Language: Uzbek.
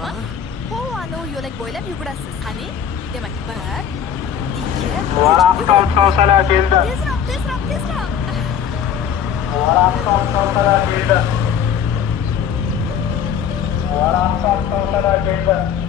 To'g'rimi? Hovani yo'lak bo'ylab yugurasiz. Qani? Demak, 1, 2, Avtosalar keldi. Tezroq, tezroq, tezroq. Avtosalar keldi.